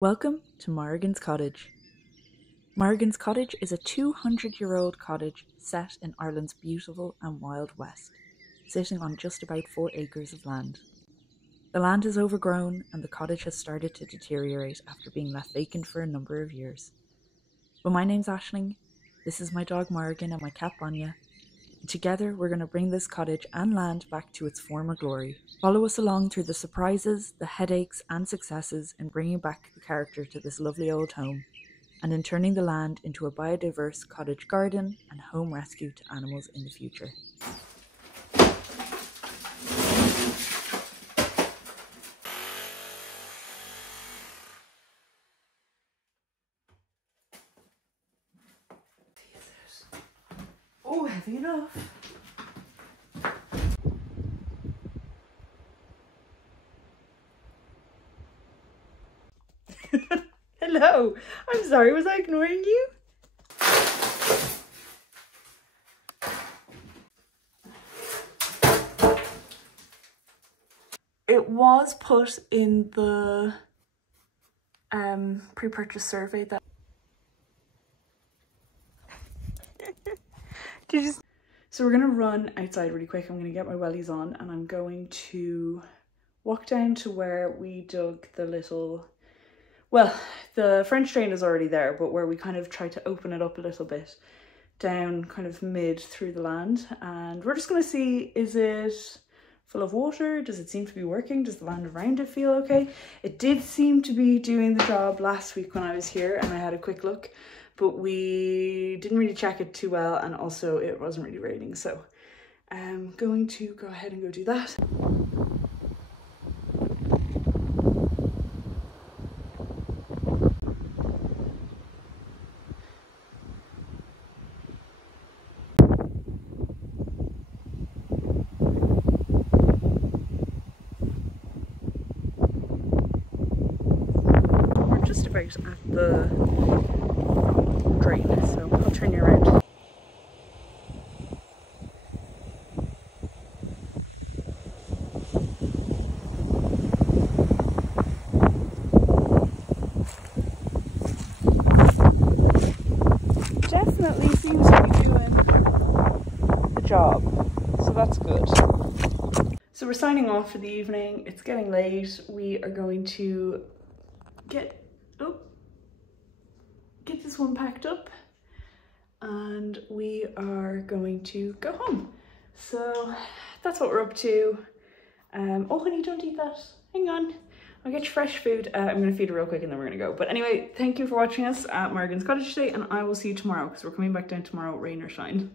Welcome to Morrigan's Cottage. Morrigan's Cottage is a 200-year-old cottage set in Ireland's beautiful and wild west, sitting on just about 4 acres of land. The land is overgrown and the cottage has started to deteriorate after being left vacant for a number of years. But my name's Aisling, this is my dog Morrigan and my cat Bonya, and together we're going to bring this cottage and land back to its former glory. Follow us along through the surprises, the headaches and successes in bringing back the character to this lovely old home, and in turning the land into a biodiverse cottage garden and home rescue to animals in the future. Oh, heavy enough. Hello, I'm sorry, was I ignoring you? It was put in the pre-purchase survey that So we're gonna run outside really quick. I'm gonna get my wellies on and I'm going to walk down to where we dug the little, well, the French drain is already there, but where we kind of tried to open it up a little bit down kind of mid through the land, and we're just gonna see, is it full of water? Does it seem to be working? Does the land around it feel okay? It did seem to be doing the job last week when I was here and I had a quick look, but we didn't really check it too well, and also it wasn't really raining, so I'm going to go ahead and go do that. We're just about at the drain, so I'll turn you around. Definitely seems to be doing the job, so that's good. So we're signing off for the evening. It's getting late. We are going to get this one packed up and we are going to go home. So that's what we're up to. Oh honey, don't eat that. Hang on. I'll get you fresh food. I'm going to feed her real quick and then we're going to go. But anyway, thank you for watching us at Morrigan's Cottage today, and I will see you tomorrow because we're coming back down tomorrow, rain or shine.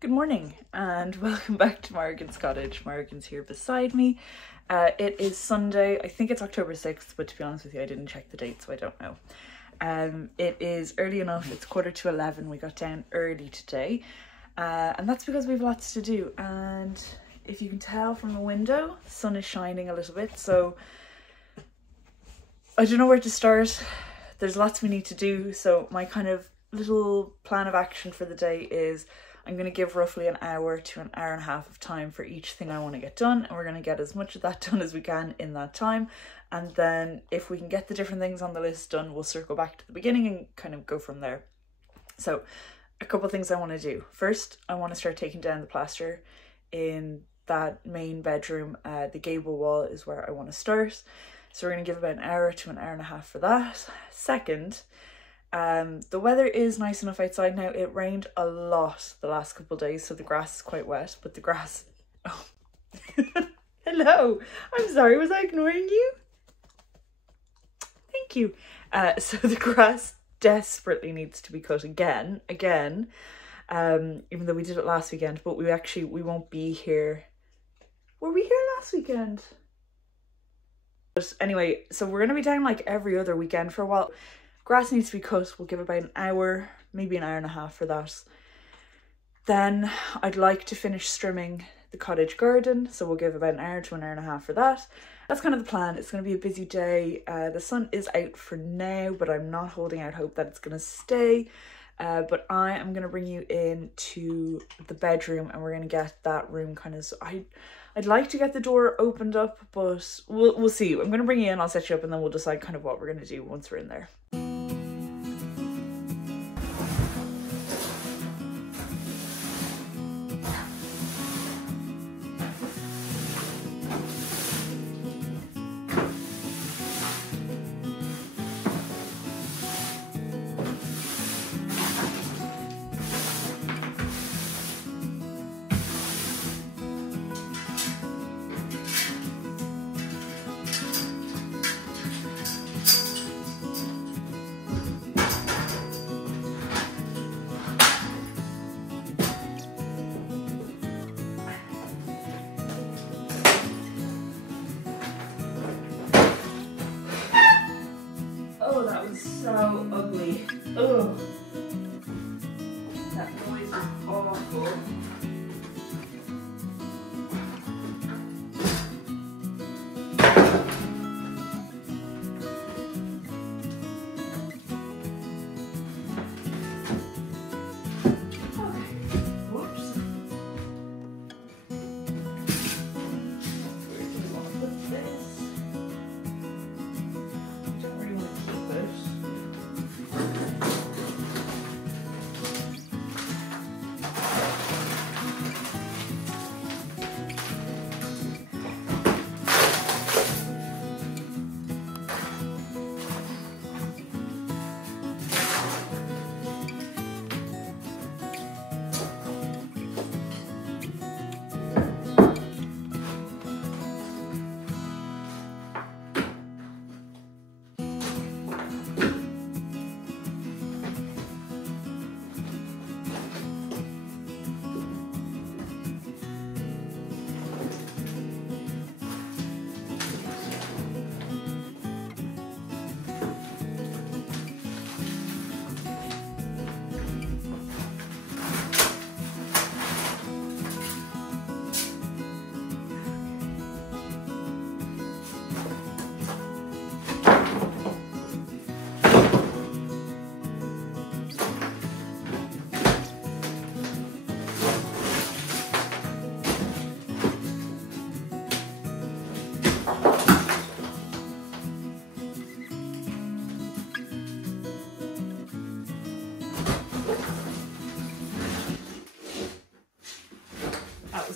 Good morning and welcome back to Morrigan's Cottage. Morrigan's here beside me. It is Sunday. I think it's October 6th, but to be honest with you, I didn't check the date, so I don't know. It is early enough. It's 11:15. We got down early today, and that's because we have lots to do. And if you can tell from the window, the sun is shining a little bit, so I don't know where to start. There's lots we need to do, so my kind of little plan of action for the day is I'm going to give roughly an hour to an hour and a half of time for each thing I want to get done, and we're going to get as much of that done as we can in that time. And then if we can get the different things on the list done, we'll circle back to the beginning and kind of go from there. So a couple of things I want to do. First, I want to start taking down the plaster in that main bedroom. The gable wall is where I want to start. So we're going to give about an hour to an hour and a half for that. Second, The weather is nice enough outside now. It rained a lot the last couple of days, so the grass is quite wet, but the grass... Oh. Hello. I'm sorry, was I ignoring you? Thank you. So the grass desperately needs to be cut again, even though we did it last weekend, but we won't be here. Were we here last weekend? But anyway, so we're gonna be down like every other weekend for a while. Grass needs to be cut. We'll give about an hour, maybe an hour and a half for that. Then I'd like to finish trimming the cottage garden, so we'll give about an hour to an hour and a half for that. That's kind of the plan. It's going to be a busy day. The sun is out for now, but I'm not holding out hope that it's going to stay. But I am going to bring you into the bedroom, and we're going to get that room kind of... I'd like to get the door opened up, but we'll see. I'm going to bring you in, I'll set you up, and then we'll decide kind of what we're going to do once we're in there. So ugly. Ugh. That noise is awful.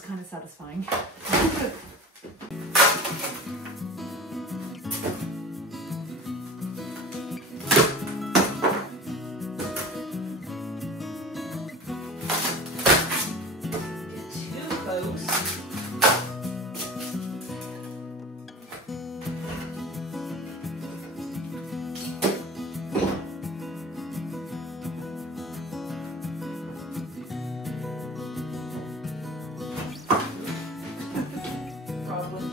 Kind of satisfying. Too close. Problem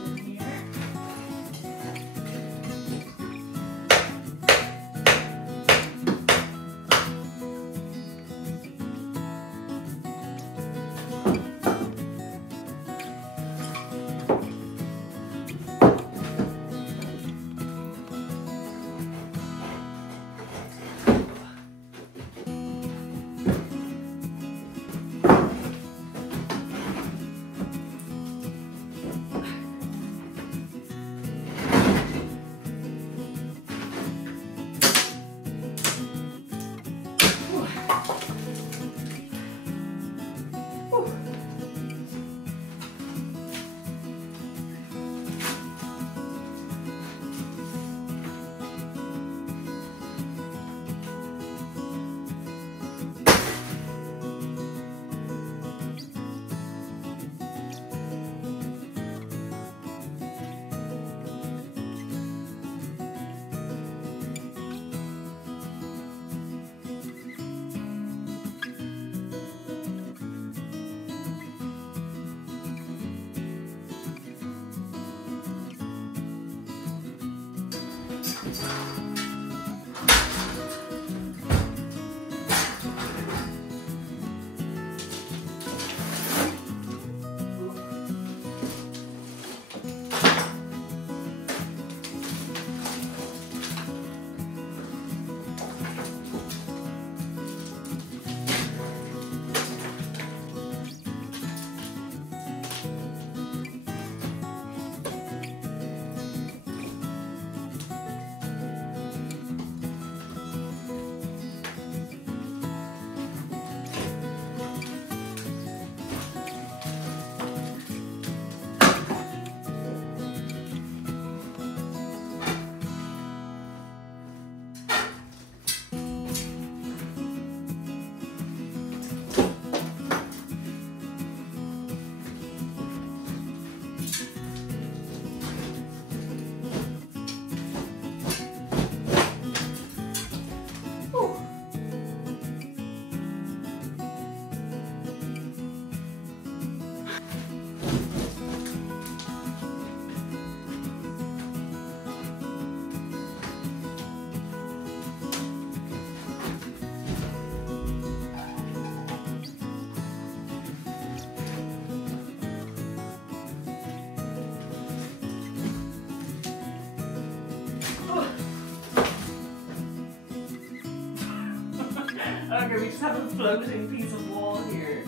have a floating piece of wall here.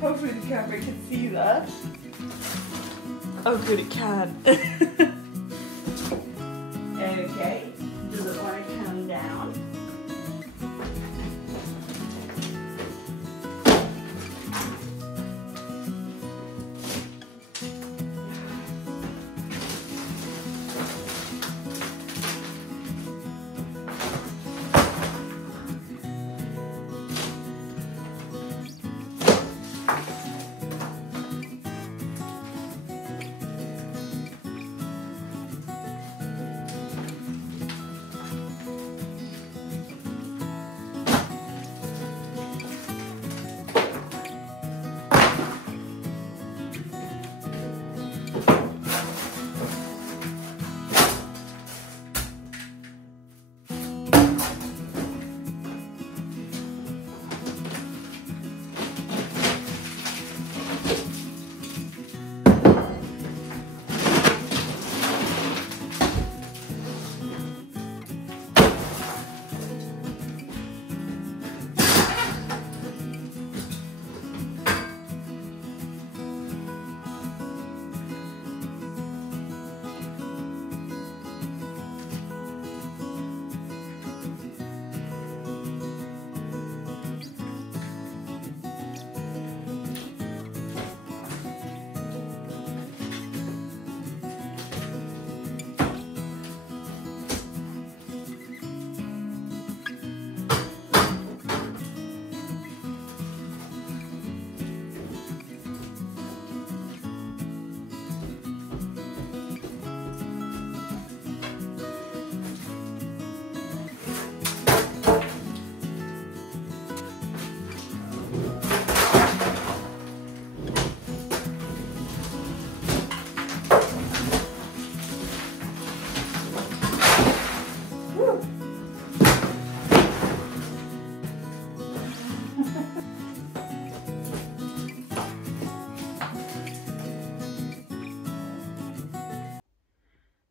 Hopefully the camera can see that. Oh good, it can. Okay, does it want to come down?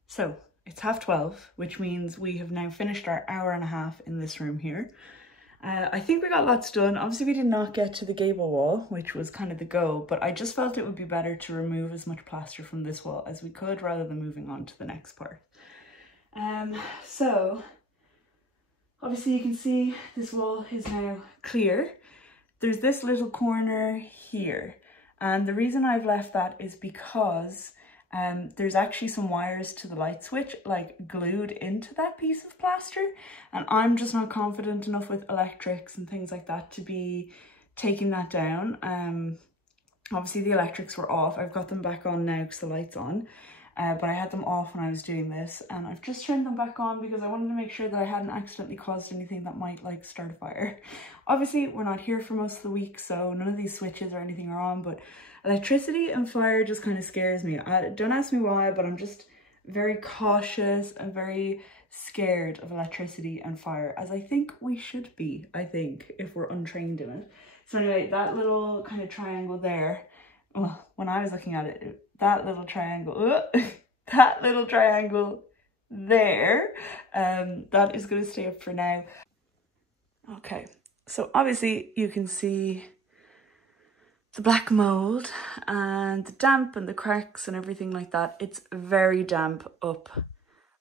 So it's 12:30, which means we have now finished our hour and a half in this room here. I think we got lots done. Obviously we did not get to the gable wall, which was kind of the goal, but I just felt it would be better to remove as much plaster from this wall as we could rather than moving on to the next part. So obviously you can see this wall is now clear. There's this little corner here, and the reason I've left that is because there's actually some wires to the light switch like glued into that piece of plaster, and I'm just not confident enough with electrics and things like that to be taking that down. Obviously the electrics were off. I've got them back on now because the light's on, but I had them off when I was doing this, and I've just turned them back on because I wanted to make sure that I hadn't accidentally caused anything that might like start a fire. Obviously we're not here for most of the week, so none of these switches or anything are on, but electricity and fire just kind of scares me. Don't ask me why, but I'm just very cautious and very scared of electricity and fire, as I think we should be, I think, if we're untrained in it. So anyway, that little kind of triangle there, well, when I was looking at it, that little triangle, that little triangle there, that is going to stay up for now. Okay, so obviously you can see the black mold and the damp and the cracks and everything like that. It's very damp up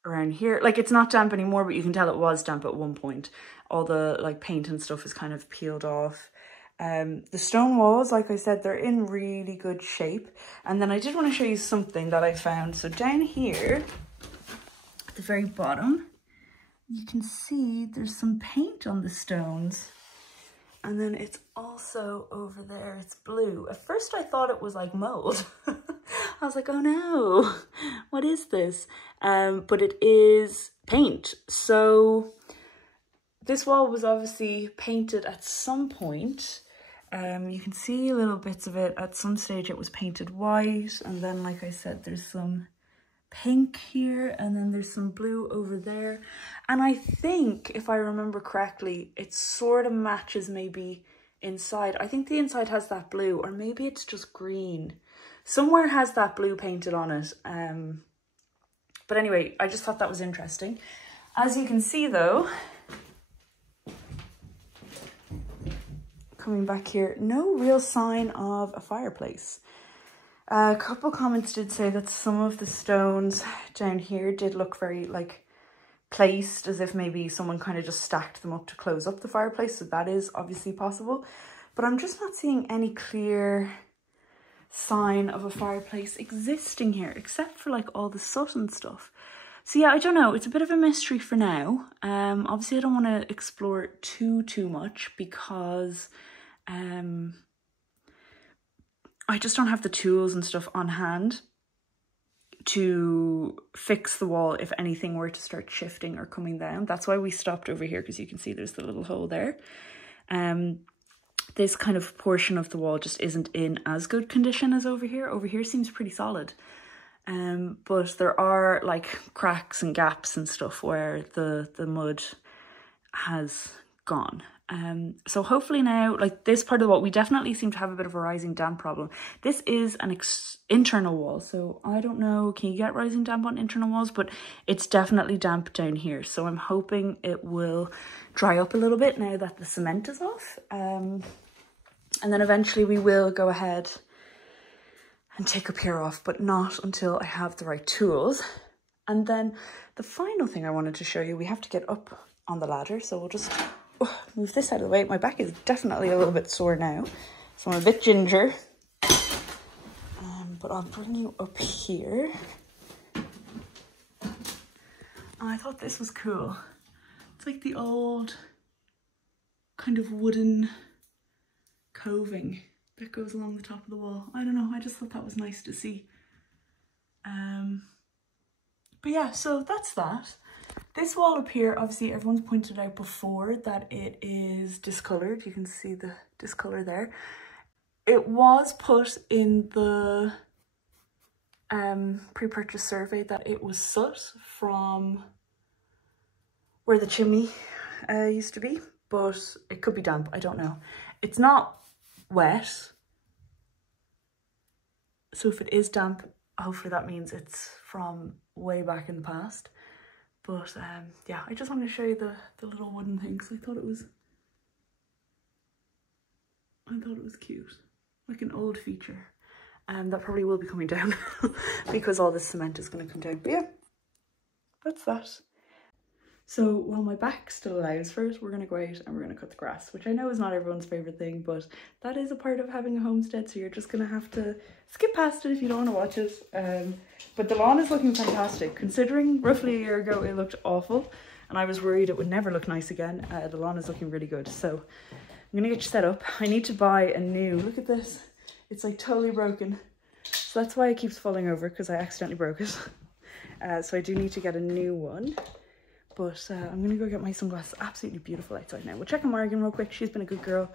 around here. Like, it's not damp anymore, but you can tell it was damp at one point. All the like paint and stuff is kind of peeled off. The stone walls, like I said, they're in really good shape. And then I did want to show you something that I found. So down here at the very bottom, you can see there's some paint on the stones. And then it's also over there, it's blue. At first I thought it was like mold. I was like, oh no, what is this? But it is paint. So this wall was obviously painted at some point. You can see little bits of it. At some stage it was painted white, and then like I said, there's some pink here, and then there's some blue over there. And I think, if I remember correctly, it sort of matches maybe inside. I think the inside has that blue, or maybe it's just green. Somewhere has that blue painted on it. But anyway, I just thought that was interesting. As you can see though, coming back here, no real sign of a fireplace. A couple comments did say that some of the stones down here did look very like placed as if maybe someone kind of just stacked them up to close up the fireplace. So that is obviously possible, but I'm just not seeing any clear sign of a fireplace existing here, except for like all the soot and stuff. So yeah, I don't know, it's a bit of a mystery for now. Obviously I don't want to explore it too much because I just don't have the tools and stuff on hand to fix the wall if anything were to start shifting or coming down. That's why we stopped over here, because you can see there's the little hole there. This kind of portion of the wall just isn't in as good condition as over here. Over here seems pretty solid. But there are like cracks and gaps and stuff where the mud has gone. So hopefully now, like this part of the wall, we definitely seem to have a bit of a rising damp problem. This is an internal wall, so I don't know, can you get rising damp on internal walls? But it's definitely damp down here, so I'm hoping it will dry up a little bit now that the cement is off. And then eventually we will go ahead and take up here off, but not until I have the right tools. And then the final thing I wanted to show you, we have to get up on the ladder, so we'll just move this out of the way. My back is definitely a little bit sore now, so I'm a bit ginger. But I'll bring you up here. Oh, I thought this was cool. It's like the old kind of wooden coving that goes along the top of the wall. I don't know, I just thought that was nice to see. But yeah, so that's that. This wall up here, obviously everyone's pointed out before that it is discoloured. You can see the discolour there. It was put in the pre-purchase survey that it was soot from where the chimney used to be, but it could be damp, I don't know. It's not wet, so if it is damp, hopefully that means it's from way back in the past. But yeah, I just wanted to show you the little wooden thing, because I thought it was cute, like an old feature. That probably will be coming down because all this cement is going to come down. But yeah, that's that. So while my back still allows for it, we're going to go out and we're going to cut the grass, which I know is not everyone's favourite thing, but that is a part of having a homestead, so you're just going to have to skip past it if you don't want to watch it. But the lawn is looking fantastic, considering roughly a year ago it looked awful and I was worried it would never look nice again. The lawn is looking really good, so I'm going to get you set up. I need to buy a new, look at this, it's like totally broken, so that's why it keeps falling over, because I accidentally broke it. So I do need to get a new one. But I'm going to go get my sunglasses. Absolutely beautiful outside now. We'll check on Morgan real quick. She's been a good girl.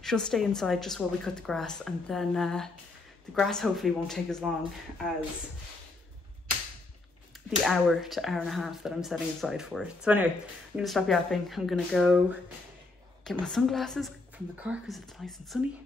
She'll stay inside just while we cut the grass. And then the grass hopefully won't take as long as the hour to hour and a half that I'm setting aside for it. So anyway, I'm going to stop yapping. I'm going to go get my sunglasses from the car because it's nice and sunny.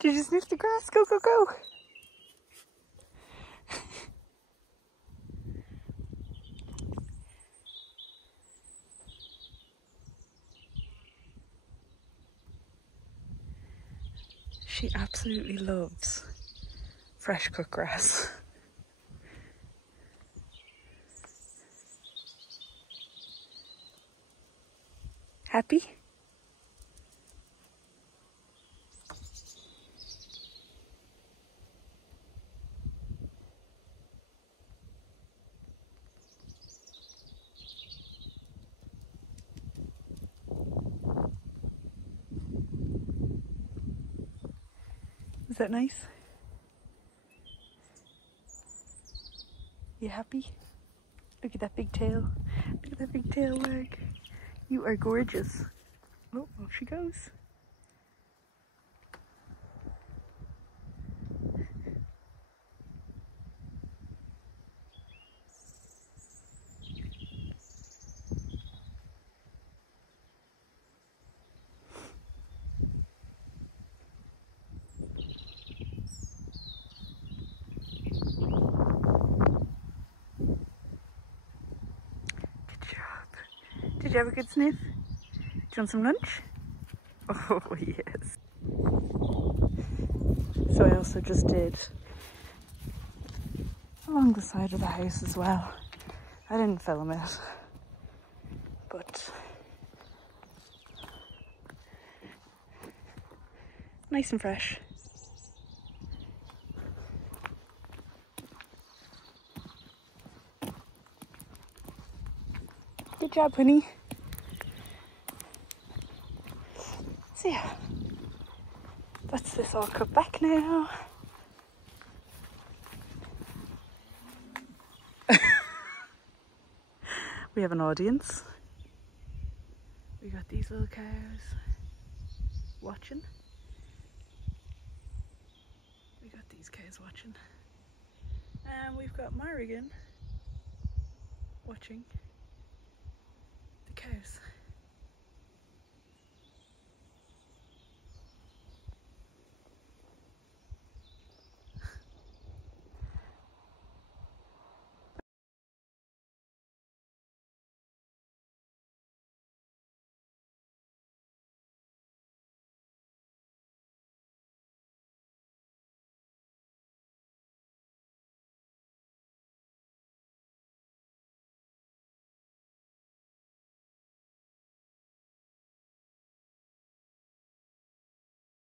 Did you sniff the grass? Go, go, go. She absolutely loves fresh cut grass. Happy? Is that nice? You happy? Look at that big tail. Look at that big tail wag. You are gorgeous. Oh, off she goes. Did you have a good sniff? Do you want some lunch? Oh, yes. So I also just did along the side of the house as well. I didn't film it, but nice and fresh. Good job, honey. So yeah, that's this all cut back now. We have an audience. We got these little cows watching. We got these cows watching. And we've got Morrigan watching.